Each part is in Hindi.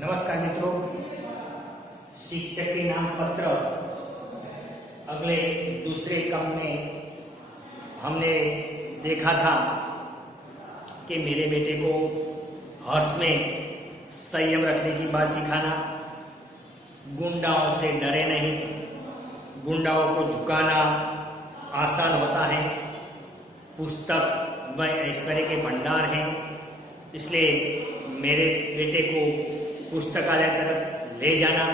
नमस्कार मित्रों, शिक्षक के नाम पत्र अगले दूसरे क्रम में हमने देखा था कि मेरे बेटे को हर्ष में संयम रखने की बात सिखाना, गुंडाओं से डरे नहीं, गुंडाओं को झुकाना आसान होता है, पुस्तक व ऐश्वर्य के भंडार हैं, इसलिए मेरे बेटे को पुस्तकालय तरफ ले जाना,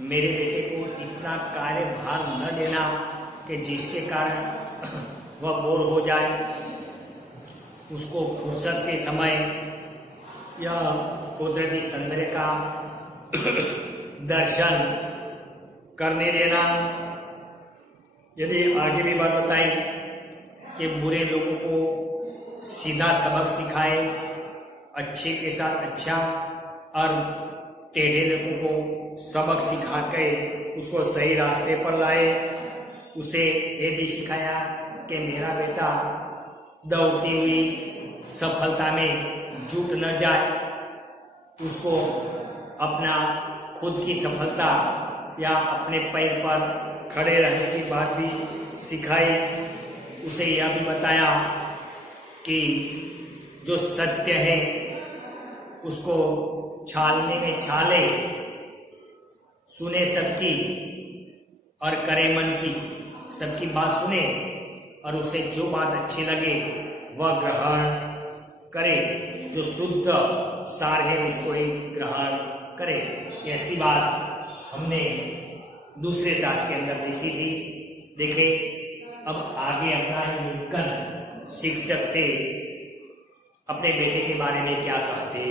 मेरे बेटे को इतना कार्यभार न देना कि जिसके कारण वह बोर हो जाए, उसको फुर्सत के समय यह कुदरती सौंदर्य का दर्शन करने देना। यदि आगे भी बात बताई कि बुरे लोगों को सीधा सबक सिखाए, अच्छे के साथ अच्छा और टेढ़े लोगों को सबक सिखा के उसको सही रास्ते पर लाए। उसे ये भी सिखाया कि मेरा बेटा दौड़ती हुई सफलता में जुट न जाए, उसको अपना खुद की सफलता या अपने पैर पर खड़े रहने की बात भी सिखाई। उसे यह भी बताया कि जो सत्य है उसको छालने में छाले, सुने सबकी और करे मन की, सबकी बात सुने और उसे जो बात अच्छी लगे वह ग्रहण करे, जो शुद्ध सार है उसको ही ग्रहण करे। ऐसी बात हमने दूसरे टास्क के अंदर देखी थी। देखे अब आगे अपना लिंकन शिक्षक से अपने बेटे के बारे में क्या कहते।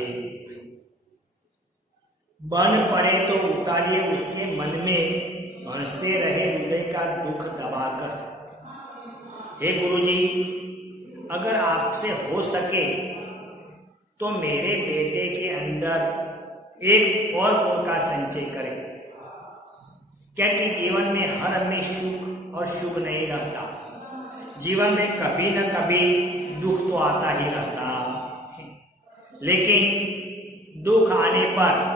बन पड़े तो उतारिए उसके मन में, हंसते रहे हृदय का दुख दबाकर। हे गुरुजी, अगर आपसे हो सके तो मेरे बेटे के अंदर एक और गुण का संचय करें। क्या कि जीवन में हर हमें सुख और शुभ नहीं रहता, जीवन में कभी न कभी दुख तो आता ही रहता है, लेकिन दुख आने पर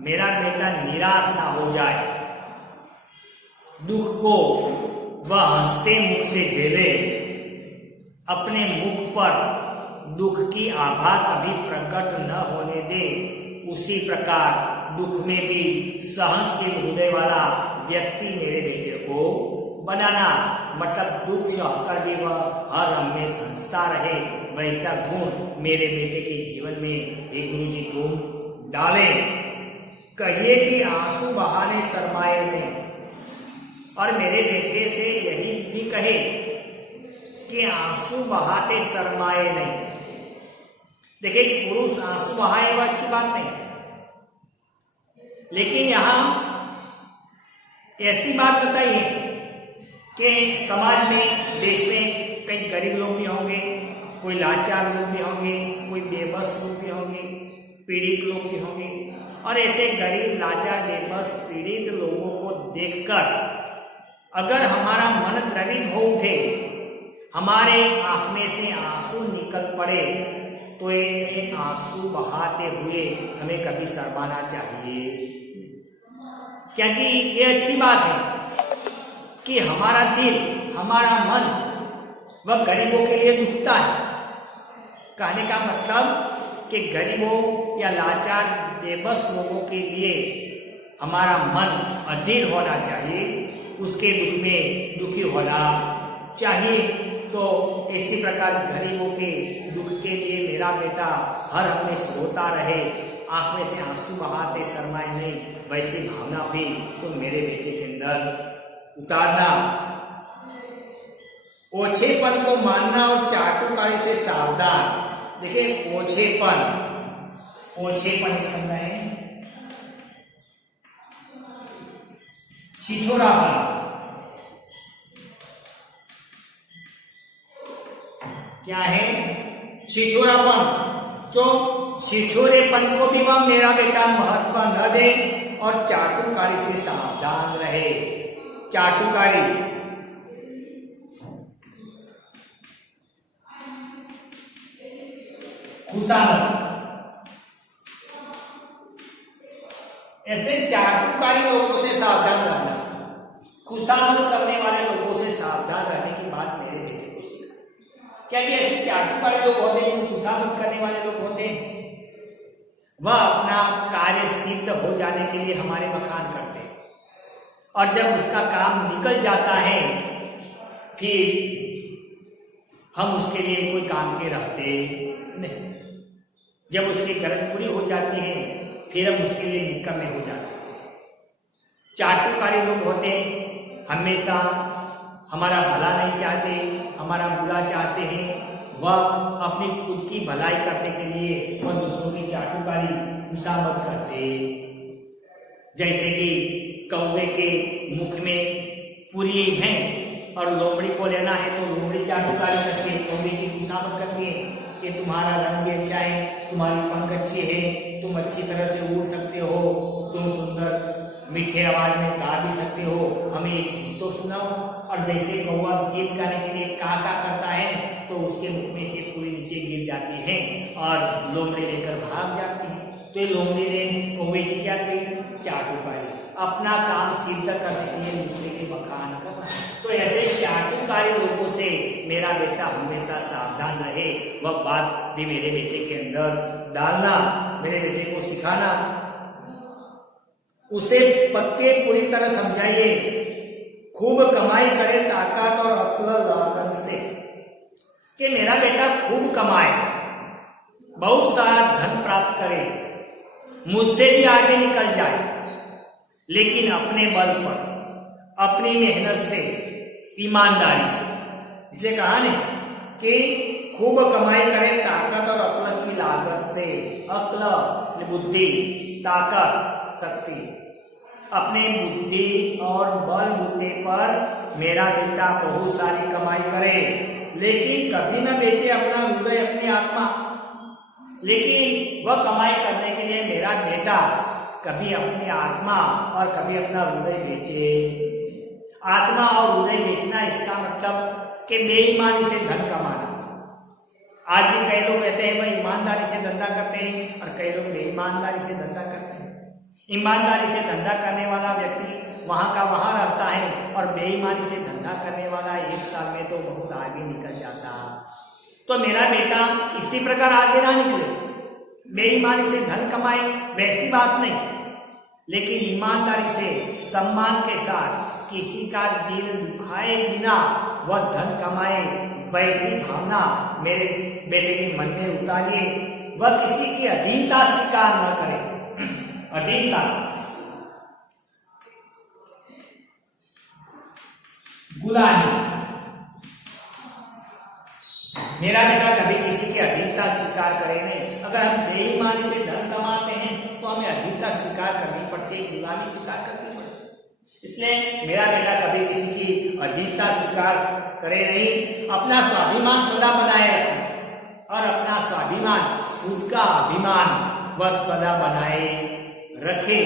मेरा बेटा निराश ना हो जाए, दुख को वह हंसते मुख से झेले, अपने मुख पर दुख की आभा कभी प्रकट न होने दे। उसी प्रकार दुख में भी सहनशील हृदय वाला व्यक्ति मेरे बेटे को बनाना, मतलब दुख सहकर भी वह हर हमेशा हंसता रहे, वैसा गुण मेरे बेटे के जीवन में एक गुरुजी तुम डाले। कहिए कि आंसू बहाने शर्माए नहीं, और मेरे बेटे से यही भी कहे कि आंसू बहाते शर्माए नहीं। देखिए, पुरुष आंसू बहाए वह अच्छी बात नहीं, लेकिन यहां ऐसी बात बताइए कि समाज में, देश में कई गरीब लोग भी होंगे, कोई लाचार लोग भी होंगे, कोई बेबस लोग भी होंगे, पीड़ित लोग भी होंगे, और ऐसे गरीब, लाचार, बेबस, पीड़ित लोगों को देखकर अगर हमारा मन द्रवित हो उठे, हमारे आंख में से आंसू निकल पड़े, तो ये आंसू बहाते हुए हमें कभी शर्माना चाहिए, क्योंकि ये अच्छी बात है कि हमारा दिल, हमारा मन वह गरीबों के लिए दुखता है। कहने का मतलब कि गरीबों या लाचार, बेबस लोगों के लिए हमारा मन अधीर होना चाहिए, उसके दुख में दुखी होना चाहिए। तो इसी प्रकार गरीबों के दुख के लिए मेरा बेटा हर हमेशा रोता रहे, आंख में से आंसू बहाते शर्माए नहीं, वैसी भावना भी तो मेरे बेटे के अंदर उतारना। ओछेपन को मानना और चाटुकारी से सावधान। देखिए, ओछेपन, ओछेपन एक शब्द है, छिछोरापन। क्या है? छिछोरापन। जो छिछोरेपन को भी वह मेरा बेटा महत्व न दे और चाटुकारी से सावधान रहे। चाटुकारी, खुशामद, ऐसे चाटुकारी लोगों से सावधान रहना, खुशामद करने वाले लोगों से सावधान रहने की बात मेरे बेटे को सिखा। क्या कि ऐसे चाटुकारी लोग होते हैं, खुशामद करने वाले लोग होते हैं, वह अपना कार्य सिद्ध हो जाने के लिए हमारे बखान करते हैं, और जब उसका काम निकल जाता है फिर हम उसके लिए कोई काम के रहते नहीं। जब उसकी गरज पूरी हो जाती है फिर हम उसके लिए निकम्मे हो जाते हैं। चाटुकारी लोग होते हैं, हमेशा हमारा भला नहीं चाहते, हमारा बुरा चाहते हैं। वह अपनी खुद की भलाई करने के लिए वह दूसरों की चाटुकारी खुशामद करते। जैसे कि कौवे के मुख में पूरी है और लोमड़ी को लेना है तो लोमड़ी चाटुकारी करती है, कौवे की खुशामद करती है कि तुम्हारा रंग भी अच्छा है, तुम्हारी पंख अच्छी है, तुम अच्छी तरह से उड़ सकते हो, तुम सुंदर मीठे आवाज में गा भी सकते हो, हमें एक गीत तो सुनाओ। और जैसे कौवा गीत गाने के लिए का करता है तो उसके मुख में से पूरी नीचे गिर जाती है और लोमड़ी लेकर भाग जाती है। तो ये लोमड़ी ने कौवे की क्या कही? चाटुकारी, अपना काम सिद्ध करने के लिए दूसरे के बखान करना। तो ऐसे चाटुकारी लोगों से मेरा बेटा हमेशा सावधान रहे, वह बात भी मेरे बेटे के अंदर डालना, मेरे बेटे को सिखाना। उसे पक्के पूरी तरह समझाइए, खूब कमाई करे ताकत और अक्ल लागत से, कि मेरा बेटा खूब कमाए, बहुत सारा धन प्राप्त करे, मुझसे भी आगे निकल जाए, लेकिन अपने बल पर, अपनी मेहनत से, ईमानदारी से। इसलिए कहा ने कि खूब कमाई करे ताकत और अक्ल की लागत से। अक्ल बुद्धि, ताकत शक्ति, अपने बुद्धि और बल बूते पर मेरा बेटा बहुत सारी कमाई करे, लेकिन कभी न बेचे अपना हृदय, अपनी आत्मा। लेकिन वह कमाई करने के लिए मेरा बेटा कभी अपनी आत्मा और कभी अपना हृदय बेचे। आत्मा और हृदय बेचना इसका मतलब कि बेईमानी से धन कमाना। आज भी कई लोग कहते हैं वह ईमानदारी से धंधा करते हैं और कई लोग बेईमानदारी से धंधा करते हैं। ईमानदारी से धंधा करने वाला व्यक्ति वहां का वहां रहता है और बेईमानी से धंधा करने वाला एक साल में तो बहुत आगे निकल जाता। तो मेरा बेटा इसी प्रकार आगे ना निकले, बेईमानी से धन कमाए वैसी बात नहीं, लेकिन ईमानदारी से सम्मान के साथ किसी का दिल दुखाए बिना वह धन कमाए, वैसी भावना मेरे बेटे के मन में उतारिए। वह किसी की अधीनता स्वीकार न करे। अधीनता, गुलामी, मेरा बेटा कभी किसी की अधीनता स्वीकार करे नहीं। अगर हम बेईमानी से धन कमाते हैं तो हमें अधीनता स्वीकार करनी पड़ती है, गुलामी स्वीकार करनी पड़ती है। इसलिए मेरा बेटा कभी किसी की अधीनता स्वीकार करे नहीं, अपना स्वाभिमान सदा बनाए रखे और अपना स्वाभिमान, खुद का अभिमान वह सदा बनाए रखे।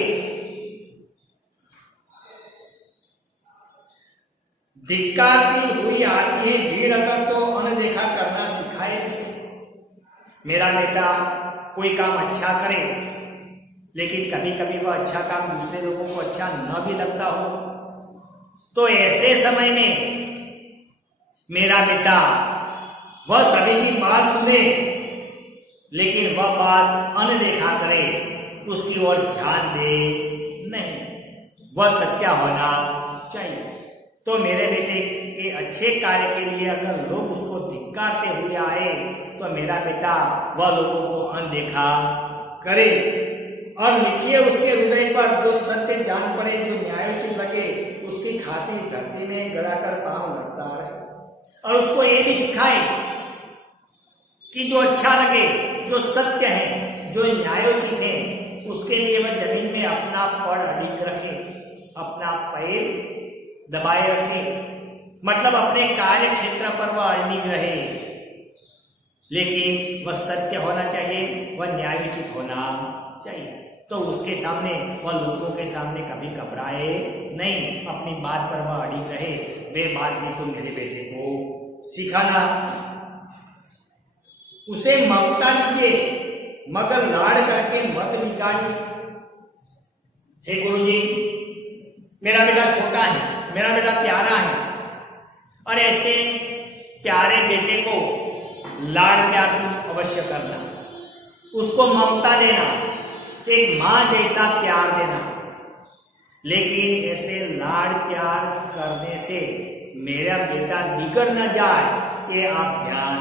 धिक्कारती हुई आती है भीड़ अगर तो अनदेखा करना सिखाए उसे। मेरा बेटा कोई काम अच्छा करे, लेकिन कभी कभी वह अच्छा काम दूसरे लोगों को अच्छा न भी लगता हो, तो ऐसे समय में मेरा बेटा वह सभी की बात सुने, लेकिन वह बात अनदेखा करे, उसकी ओर ध्यान दे नहीं, वह सच्चा होना चाहिए। तो मेरे बेटे के अच्छे कार्य के लिए अगर लोग उसको धिक्कारते हुए आए तो मेरा बेटा वह लोगों को अनदेखा करे और लिखिए उसके हृदय पर जो सत्य जान पड़े, जो न्यायोचित लगे, उसकी खातिर धरती में गड़ाकर पांव लड़ता रहे। और उसको ये भी सिखाए कि जो अच्छा लगे, जो सत्य है, जो न्यायोचित है, उसके लिए वह जमीन में अपना पड़ अडिग रखे, अपना पैर दबाए रखे, मतलब अपने कार्य क्षेत्र पर वह अडिग रहे, लेकिन वह सत्य होना चाहिए, वह न्यायोचित होना चाहिए। तो उसके सामने, वह लोगों के सामने कभी घबराए नहीं, अपनी बात पर वह अडिग रहे। वे बात भी तुम मेरे बेटे को सिखाना। उसे ममता दीजिए मगर लाड़ करके मत बिगाड़िए। हे गुरुजी, मेरा बेटा छोटा है, मेरा बेटा प्यारा है, और ऐसे प्यारे बेटे को लाड़ प्यार अवश्य करना, उसको ममता देना, एक मां जैसा प्यार देना। लेकिन ऐसे लाड़ प्यार करने से मेरा बेटा बिगड़ न जाए, ये आप ध्यान।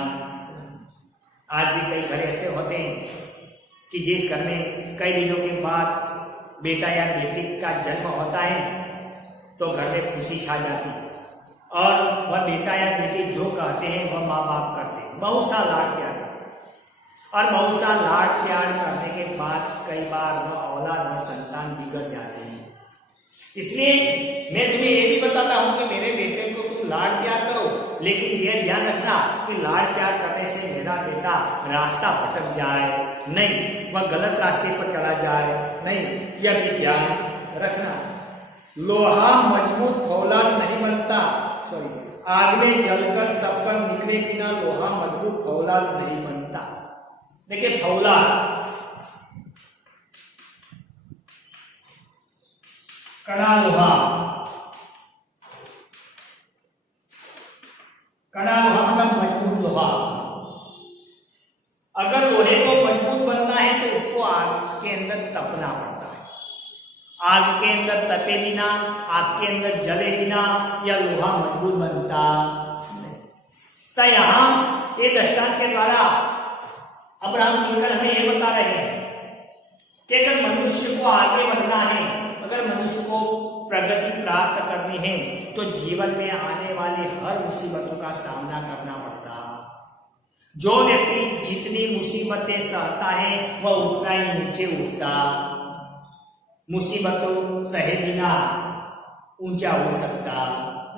आज भी कई घर ऐसे होते हैं कि जिस घर में कई दिनों के बाद बेटा या बेटी का जन्म होता है तो घर में खुशी छा जाती है, और वह बेटा या बेटी जो कहते हैं वह माँ बाप करते हैं, बहुत सा लाड़ प्यार करते हैं। और बहुत सा लाड़ प्यार करने के बाद कई बार वह औलाद और संतान बिगड़ जाते हैं। इसलिए मैं तुम्हें ये भी बताता हूं कि मेरे बेटे को तुम लाड़ प्यार करो, लेकिन यह ध्यान रखना कि लाड़ प्यार करने से मेरा बेटा रास्ता भटक जाए नहीं, वह गलत रास्ते पर चला जाए नहीं, यह भी ध्यान रखना। लोहा मजबूत फौलाद नहीं बनता, आग में जलकर तपकर निकले बिना लोहा मजबूत फौलाद नहीं बनता। देखिए फौलाद, कड़ा लोहा, कड़ा लोहा मतलब मजबूत लोहा। अगर लोहे को मजबूत बनना है तो उसको आग के अंदर तपना पड़ता है। आग के अंदर तपे बिना, आग के अंदर जले बिना यह लोहा मजबूत बनता नहीं। तो यहां ये दृष्टांत के द्वारा अब्राहम लिंकन हमें यह बता रहे हैं कि अगर मनुष्य को आगे बढ़ना है, अगर मनुष्य को प्रगति प्राप्त करनी है तो जीवन में आने वाली हर मुसीबतों का सामना करना पड़ता। जो व्यक्ति जितनी मुसीबतें सहता है वह उतना ही नीचे उठता। मुसीबतों सहे बिना ऊंचा हो सकता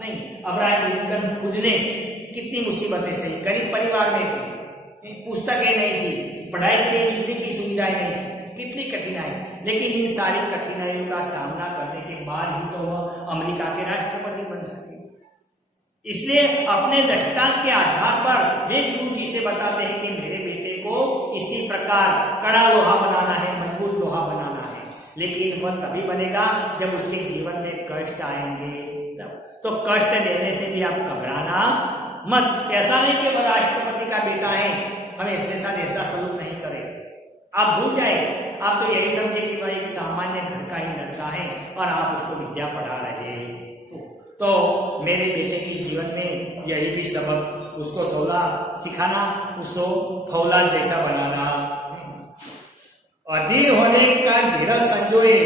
नहीं। अब्राहम लिंकन खुद ने कितनी मुसीबतें सही, गरीब परिवार में थे, पुस्तकें नहीं थी, पढ़ाई के लिए बिजली की सुविधाएं नहीं थी, कितनी कठिनाई, लेकिन इन सारी कठिनाइयों का सामना करने के बाद ही तो वह अमेरिका के राष्ट्रपति बन सके। इसलिए अपने दृष्टांत के आधार पर वे गुरु जी से बताते हैं कि मेरे बेटे को इसी प्रकार कड़ा लोहा बनाना है, मजबूत लोहा बनाना है, लेकिन वह तभी बनेगा जब उसके जीवन में कष्ट आएंगे तब। तो कष्ट लेने से भी आप घबराना मत। ऐसा नहीं कि वह राष्ट्रपति का बेटा है, हम ऐसे साथ ऐसा सलूक नहीं करें, आप भूल जाए। आप तो यही समझे कि वह एक सामान्य घर का ही लड़का है और आप उसको विद्या पढ़ा रहे हैं। तो मेरे बेटे के जीवन में यही भी सबक, उसको सौला सिखाना, उसको फौलाद जैसा बनाना। अधीर होने का धीरज संजोए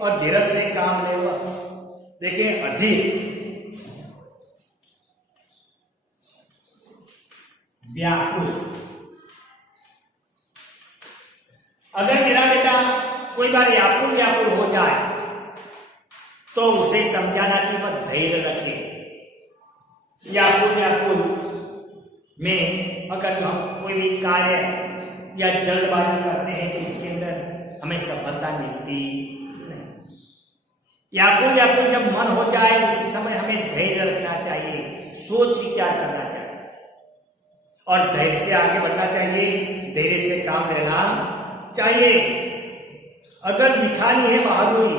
और धीरज से काम ले। देखिए अधीर, व्याकुल, अगर मेरा बेटा कोई बार व्याकुल हो जाए तो उसे समझाना कि वह धैर्य रखे। व्याकुल में अगर जो हम कोई भी कार्य या जल्दबाजी करते हैं तो इसके अंदर हमें सफलता मिलती नहीं। व्याकुल जब मन हो जाए उसी समय हमें धैर्य रखना चाहिए, सोच विचार करना चाहिए और धैर्य से आगे बढ़ना चाहिए, धैर्य से काम लेना चाहिए। अगर दिखानी है बहादुरी,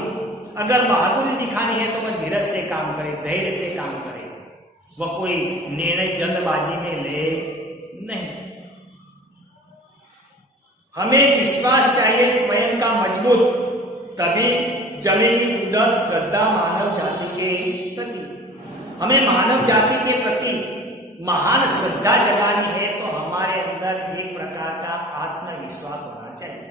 अगर बहादुरी दिखानी है तो वह धीरज से काम करे, धैर्य से काम करे, वह कोई निर्णय जल्दबाजी में ले नहीं। हमें विश्वास चाहिए स्वयं का मजबूत, तभी जमेगी उदर श्रद्धा मानव जाति के प्रति। हमें मानव जाति के प्रति महान श्रद्धा जगानी है तो हमारे अंदर एक प्रकार का आत्मविश्वास होना चाहिए।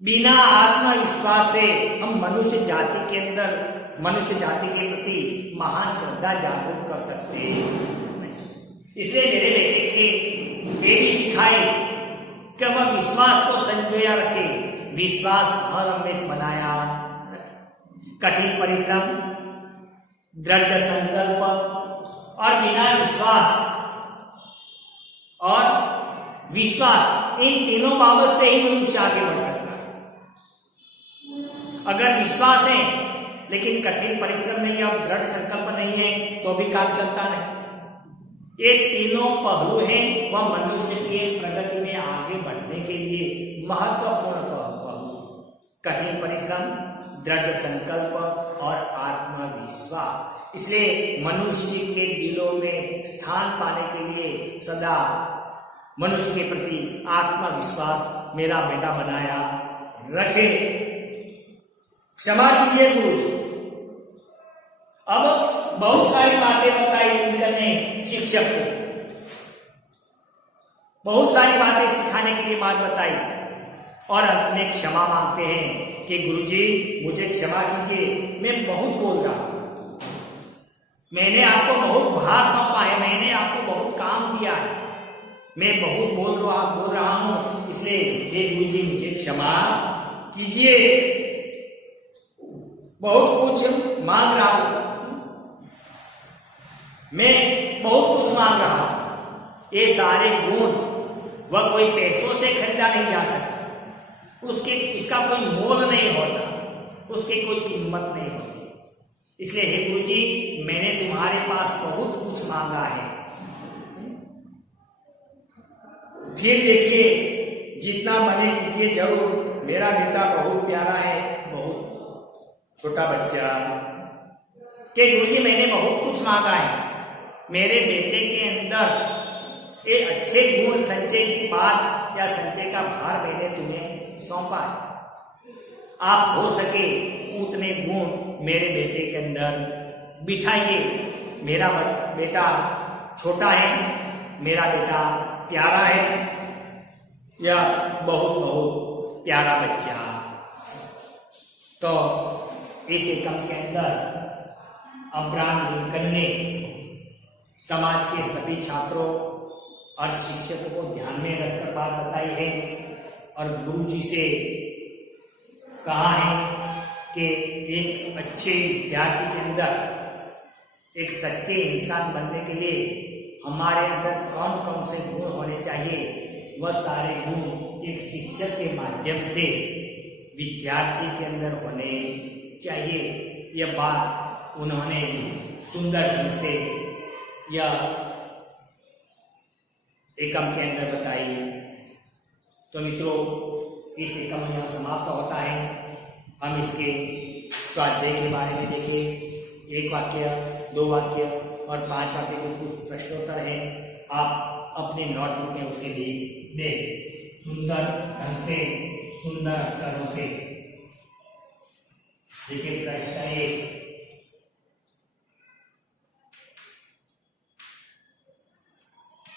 बिना आत्मविश्वास से हम मनुष्य जाति के अंदर, मनुष्य जाति के प्रति महान श्रद्धा जागरूक कर सकते नहीं। इसलिए मेरे बेटे के ये भी सिखाए कि वह विश्वास को संजोया रखे, विश्वास हर हमेश बनाया रखे। कठिन परिश्रम, दृढ़ संकल्प और बिना विश्वास इन तीनों बाबत से ही मनुष्य आगे बढ़ सकता है। अगर विश्वास है लेकिन कठिन परिश्रम नहीं है और दृढ़ संकल्प नहीं है तो भी काम चलता नहीं। ये तीनों पहलू हैं वह मनुष्य के प्रगति में आगे बढ़ने के लिए महत्वपूर्ण पहलू। कठिन परिश्रम, दृढ़ संकल्प और आत्मविश्वास। इसलिए मनुष्य के दिलों में स्थान पाने के लिए सदा मनुष्य के प्रति आत्मविश्वास मेरा बेटा बनाया रखे। क्षमा कीजिए गुरुजी। अब बहुत सारी बातें बताई लिंकन ने शिक्षक को, बहुत सारी बातें सिखाने के लिए बात बताई और अंत में क्षमा मांगते हैं कि गुरुजी मुझे क्षमा कीजिए, मैं बहुत बोल रहा हूं, मैंने आपको बहुत भार सौंपा है, मैंने आपको बहुत काम दिया है, मैं बहुत बोल रहा हूं, इसलिए हे गुरुजी मुझे क्षमा कीजिए, बहुत कुछ मांग रहा हूं, मैं बहुत कुछ मांग रहा हूं। ये सारे गुण वह कोई पैसों से खरीदा नहीं जा सकता, उसका कोई मोल नहीं होता, उसकी कोई कीमत नहीं होती। इसलिए हे गुरुजी मैंने तुम्हारे पास बहुत कुछ मांगा है, फिर देखिए जितना बने कीजिए जरूर, मेरा बेटा बहुत प्यारा है, बहुत छोटा बच्चा के गुरुजी मैंने बहुत कुछ मांगा है, मेरे बेटे के अंदर ये अच्छे गुण संचय की बात या संचय का भार मैंने तुम्हें सौंपा है, आप हो सके उतने गुण मेरे बेटे के अंदर बिठाइए। मेरा बेटा छोटा है, मेरा बेटा प्यारा है, या बहुत बहुत प्यारा बच्चा। तो इस एकम के अंदर अब्राहम लिंकन ने समाज के सभी छात्रों और शिक्षकों को ध्यान में रखकर बात बताई है और गुरु जी से कहा है कि एक अच्छे विद्यार्थी के अंदर एक सच्चे इंसान बनने के लिए हमारे अंदर कौन कौन से गुण होने चाहिए, वह सारे गुण एक शिक्षक के माध्यम से विद्यार्थी के अंदर होने चाहिए। यह बात उन्होंने सुंदर ढंग से यह एकम के अंदर बताई। तो मित्रों इस एकम यहाँ समाप्त होता है। हम इसके स्वाध्याय के बारे में देखें, 1 वाक्य, 2 वाक्य और 5 वाक्य के कुछ प्रश्नोत्तर हैं, आप अपने नोटबुक में उसे लिख दें सुंदर ढंग से, सुंदर अक्षरों से। देखिए प्रश्न 1,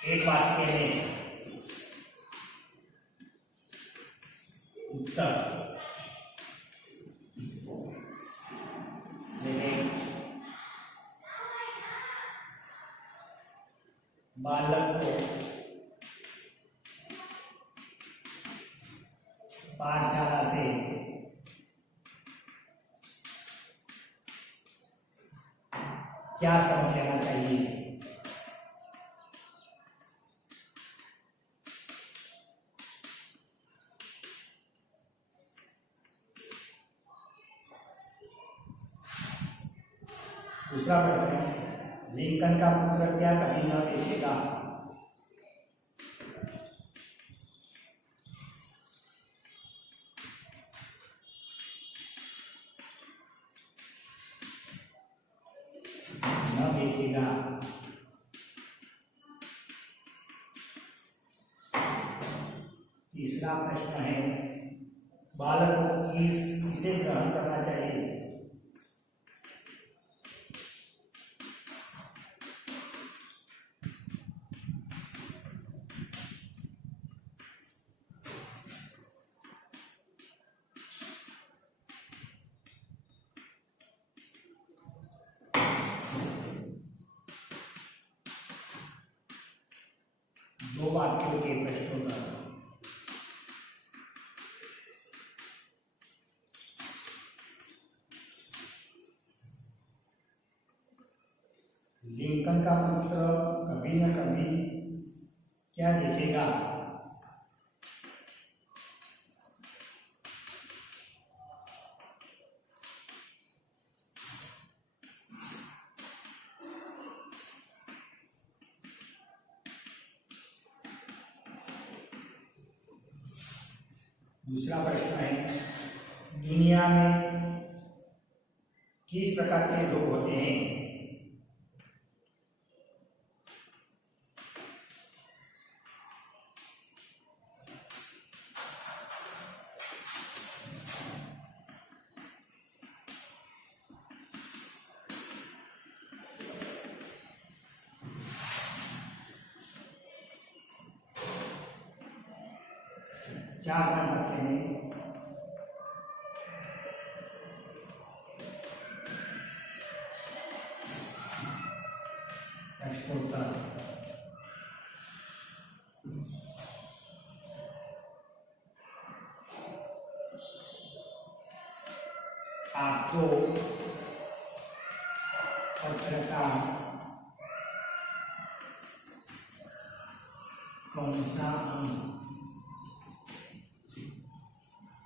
एक वाक्य में उत्तर बालक को पाठशाला से क्या समझ लेना चाहिए। दूसरा प्रश्न है, लिंकन का पुत्र क्या कभी न बेचेगा। न बेचेगा। तीसरा प्रश्न है, बालक को किसे ग्रहण करना चाहिए। दो वाक्यों के प्रश्नों का लिंकन का पुत्र कभी न कभी क्या देखेगा। दूसरा प्रश्न है, दुनिया में किस प्रकार के लोग होते हैं? चार वाक्य में प्रश्नोत्तर। आपको पत्र का कौन सा अंक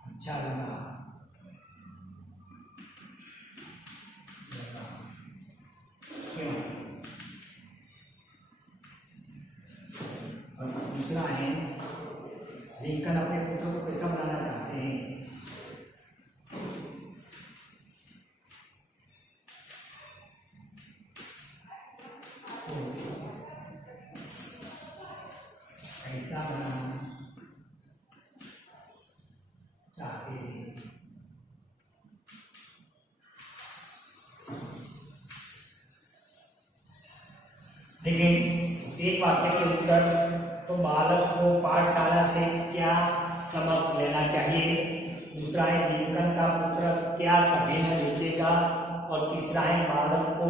अच्छा लगा? क्यों? और दूसरा है, लिंकन अपने पुत्र को कैसा बनाना चाहते हैं? कैसा बनाना चाहते हैं? लेकिन एक वाक्य के उत्तर, तो बालक को पाठशाला से क्या सबक लेना चाहिए? दूसरा है, लिंकन का पुत्र क्या कभी न बेचेगा? और तीसरा है, बालक को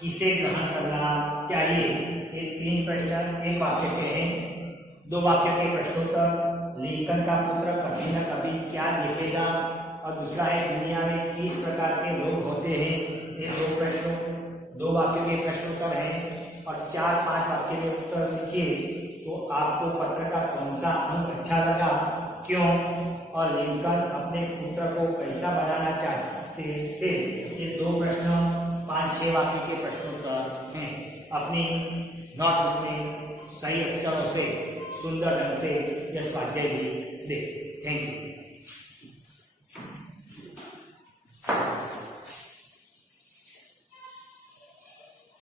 किसे ग्रहण करना चाहिए? ये तीन प्रश्न एक वाक्य के हैं। दो वाक्य के प्रश्नोत्तर, लिंकन का पुत्र कभी न कभी क्या लिखेगा? और दूसरा है, दुनिया में किस प्रकार के लोग होते हैं? ये दो प्रश्नों, दो वाक्य के प्रश्नोत्तर हैं और 4-5 वाक्य में उत्तर लिखिए। तो आपको पत्र का कौन सा अंक अच्छा लगा, क्यों, और लिंकन अपने पुत्र को कैसा बनाना चाहते थे? ये दो प्रश्न 5-6 वाक्य के प्रश्नोत्तर हैं। अपनी नोटबुक में सही अक्षरों से सुंदर ढंग से यह स्वाध्याय लिख दे। Thank you.